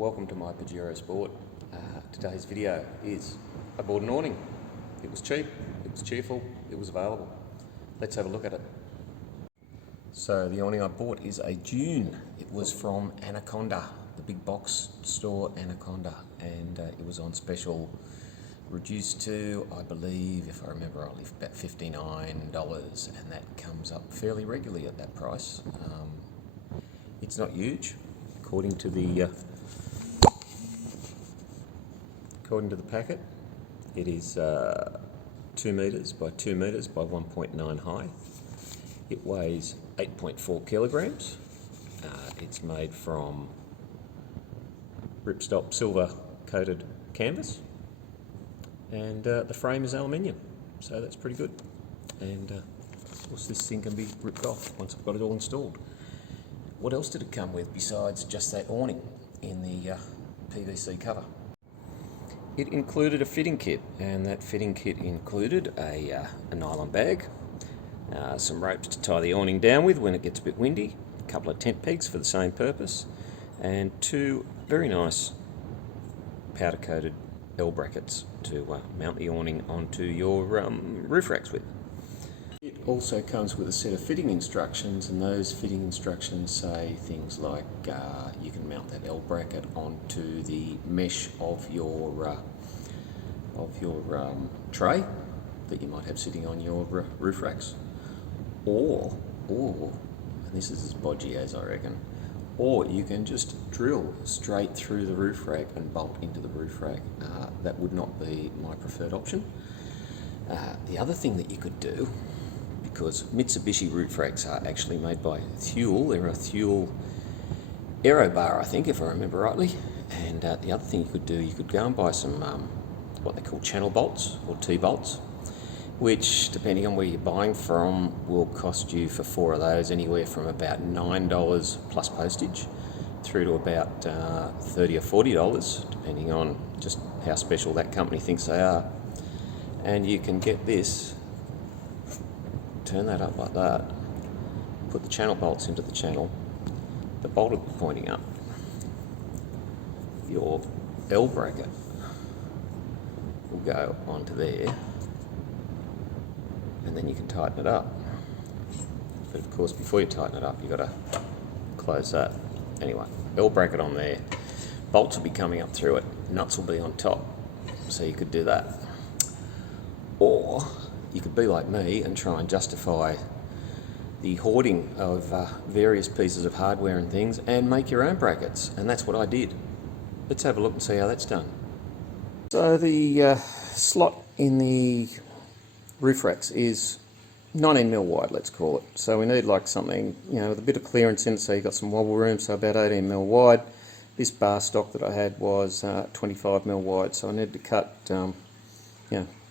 Welcome to My Pajero Sport. Today's video is I bought an awning. It was cheap, it was cheerful, it was available. Let's have a look at it. So the awning I bought is a Dune. It was from Anaconda, the big box store Anaconda, and it was on special, reduced to, I believe, if I remember rightly, about $59, and that comes up fairly regularly at that price. It's not huge, according to the packet. It is 2 meters by 2 meters by 1.9 high. It weighs 8.4 kilograms. It's made from ripstop silver coated canvas, and the frame is aluminium, so that's pretty good. And of course this thing can be ripped off once I've got it all installed. What else did it come with besides just that awning in the PVC cover? It included a fitting kit, and that fitting kit included a nylon bag, some ropes to tie the awning down with when it gets a bit windy, a couple of tent pegs for the same purpose, and 2 very nice powder coated L brackets to mount the awning onto your roof racks with. It also comes with a set of fitting instructions, and those fitting instructions say things like you can mount that L bracket onto the mesh of your tray that you might have sitting on your roof racks, or and this is as bodgy as I reckon, or you can just drill straight through the roof rack and bolt into the roof rack. That would not be my preferred option. The other thing that you could do, because Mitsubishi roof racks are actually made by Thule, they're a Thule Aerobar, I think, if I remember rightly. And the other thing you could do, you could go and buy some what they call channel bolts or T-bolts, which, depending on where you're buying from, will cost you for 4 of those anywhere from about $9 plus postage through to about $30 or $40, depending on just how special that company thinks they are. And you can get this, turn that up like that, put the channel bolts into the channel, the bolt will be pointing up, your L bracket will go onto there, and then you can tighten it up. But of course, before you tighten it up, you've got to close that. Anyway, L bracket on there, bolts will be coming up through it, nuts will be on top, so you could do that. Or you could be like me and try and justify the hoarding of various pieces of hardware and things and make your own brackets, and that's what I did. Let's have a look and see how that's done. So the slot in the roof racks is 19mm wide, let's call it. So we need like something, with a bit of clearance in it, so you've got some wobble room, so about 18mm wide. This bar stock that I had was 25mm wide, so I needed to cut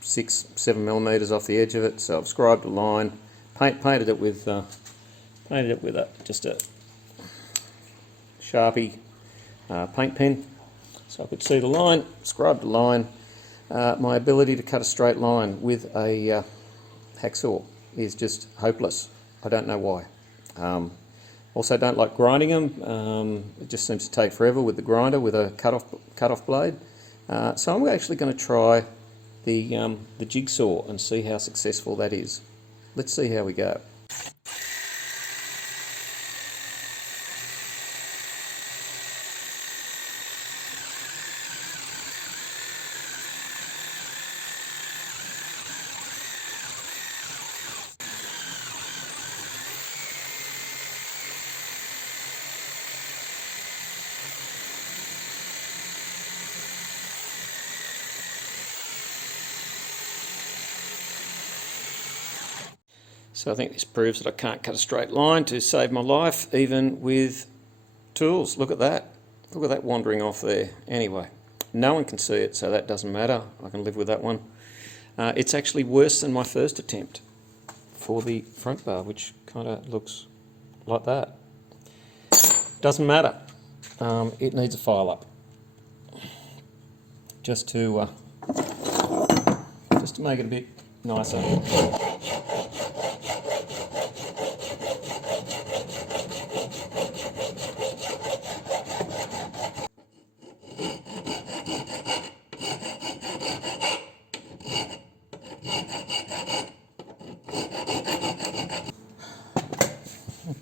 6-7 millimeters off the edge of it. So I've scribed a line, painted it with just a Sharpie paint pen, so I could see the line. Scribed a line. My ability to cut a straight line with a hacksaw is just hopeless. I don't know why. Also, don't like grinding them. It just seems to take forever with the grinder with a cut-off blade. So I'm actually going to try the jigsaw and see how successful that is. Let's see how we go. So I think this proves that I can't cut a straight line to save my life, even with tools. Look at that. Look at that wandering off there. Anyway, no one can see it, so that doesn't matter. I can live with that one. It's actually worse than my first attempt for the front bar, which kind of looks like that. Doesn't matter. It needs a file up. Just to make it a bit nicer.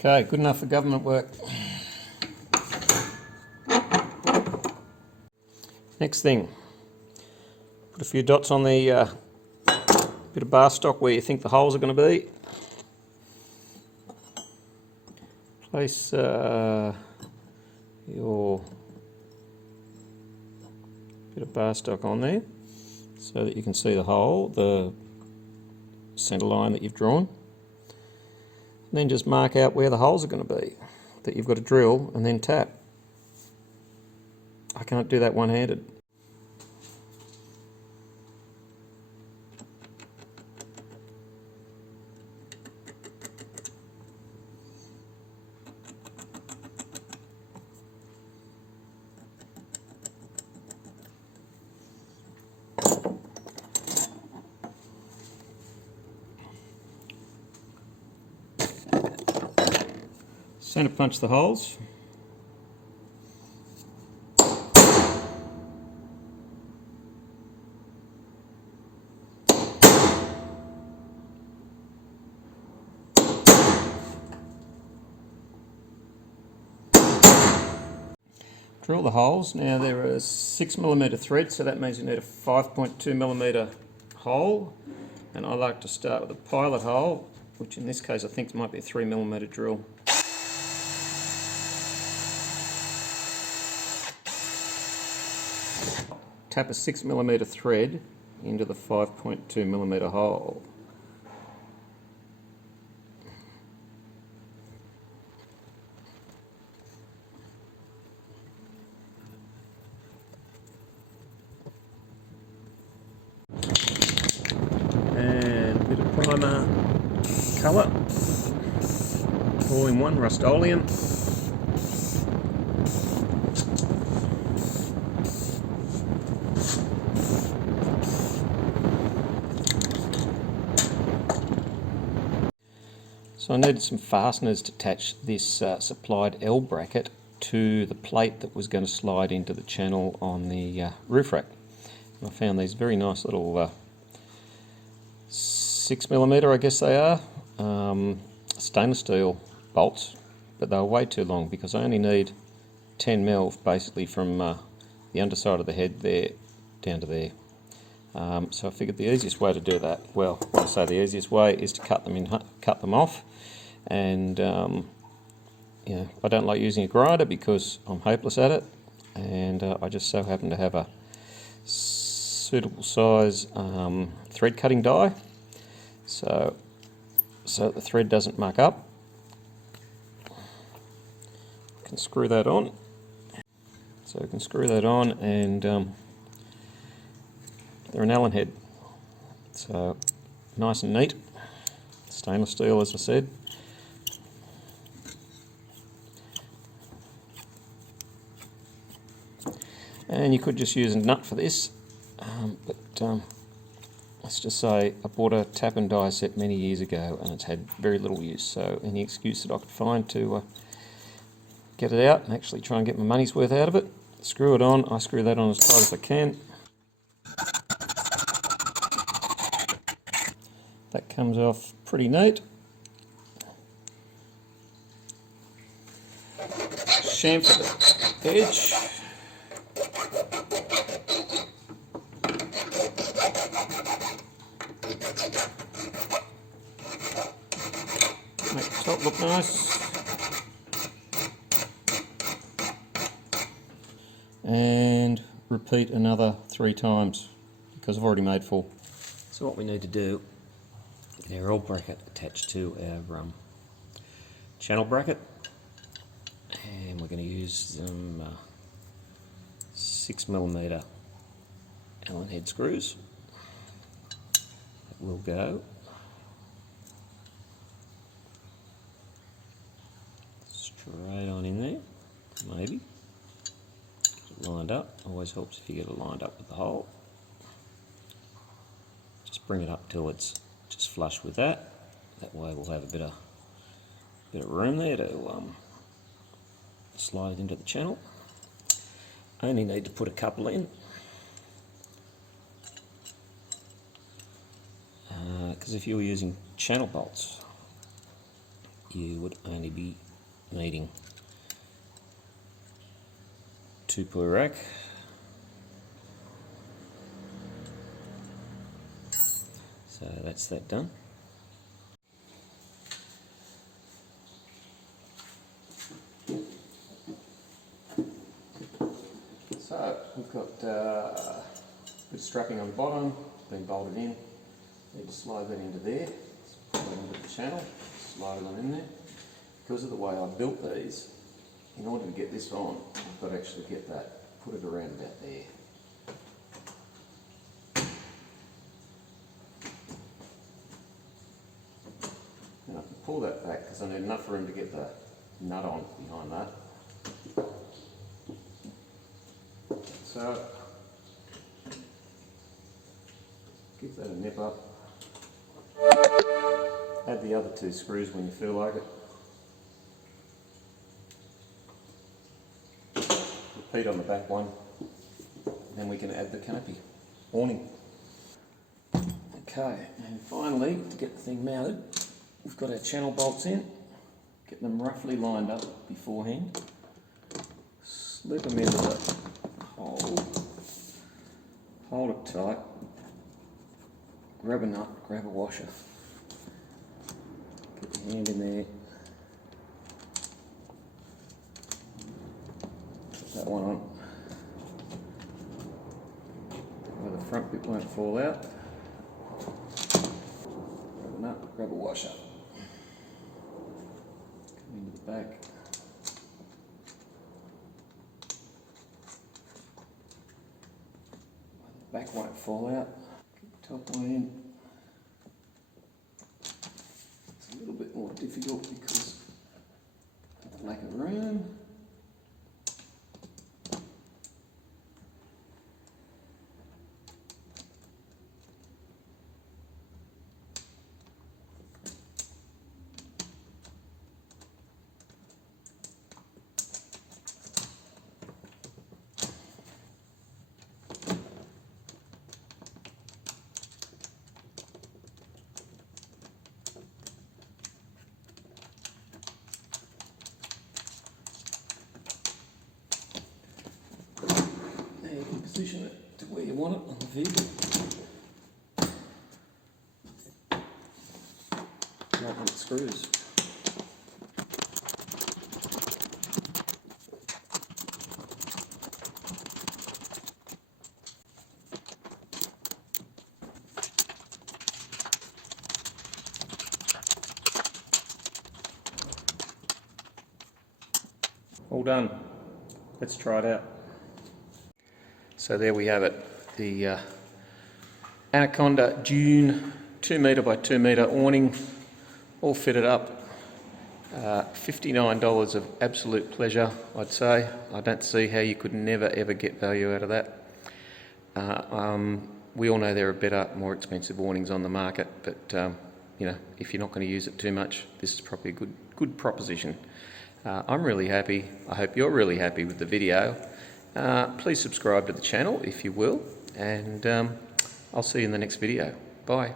Okay, good enough for government work. Next thing, put a few dots on the bit of bar stock where you think the holes are going to be. Place your bit of bar stock on there so that you can see the hole, the centre line that you've drawn. And then just mark out where the holes are going to be that you've got to drill and then tap. I can't do that one-handed. Centre punch the holes. Drill the holes. Now there are 6mm threads, so that means you need a 5.2mm hole. And I like to start with a pilot hole, which in this case I think might be a 3mm drill. Tap a 6mm thread into the 5.2mm hole. And a bit of primer colour, all in one, Rust-Oleum. So I needed some fasteners to attach this supplied L bracket to the plate that was going to slide into the channel on the roof rack. And I found these very nice little 6mm, I guess they are, stainless steel bolts, but they were way too long because I only need 10mm basically from the underside of the head there down to there. So I figured the easiest way to do that, well, when I say the easiest way, is to cut them off. And you know, I don't like using a grinder because I'm hopeless at it, and I just so happen to have a suitable size thread cutting die, so the thread doesn't muck up. I can screw that on. So I can screw that on, and they're an Allen head, so nice and neat. Stainless steel, as I said. And you could just use a nut for this, but let's just say I bought a tap and die set many years ago and it's had very little use, so any excuse that I could find to get it out and actually try and get my money's worth out of it, screw it on. I screw that on as tight as I can. That comes off pretty neat. Chamfer the edge. Make the top look nice. And repeat another 3 times because I've already made 4. So what we need to do, get our L bracket attached to our channel bracket, and we're going to use some 6mm Allen head screws. That will go straight on in there, maybe. Lined up, always helps if you get it lined up with the hole. Just bring it up till it's just flush with that. That way we'll have a bit of room there to slide it into the channel. Only need to put a couple in, because if you were using channel bolts, you would only be needing 2 per rack. So that's that done. So we've got a bit of strapping on the bottom, been bolted in. Need to slide that into there. Put that into the channel, slide it on in there. Because of the way I built these, in order to get this on, I've got to actually get that, put it around about there. And I can pull that back because I need enough room to get the nut on behind that. So, give that a nip up. Add the other 2 screws when you feel like it. Repeat on the back one. Then we can add the canopy, awning. Okay, and finally, to get the thing mounted, we've got our channel bolts in. Get them roughly lined up beforehand. Slip them into the hole. Hold it tight. Grab a nut, grab a washer. Get your hand in there. Put that one on. Where the front bit won't fall out. Grab a nut, grab a washer. Come into the back. The back won't fall out. Get the top one in. It's a little bit more difficult because of the lack of room. Position it to where you want it on the vehicle. Right with screws. All done. Let's try it out. So there we have it, the Anaconda Dune 2 metre by 2 metre awning, all fitted up. $59 of absolute pleasure, I'd say. I don't see how you could never ever get value out of that. We all know there are better, more expensive awnings on the market, but you know, if you're not going to use it too much, this is probably a good proposition. I'm really happy. I hope you're really happy with the video. Please subscribe to the channel if you will, and I'll see you in the next video. Bye.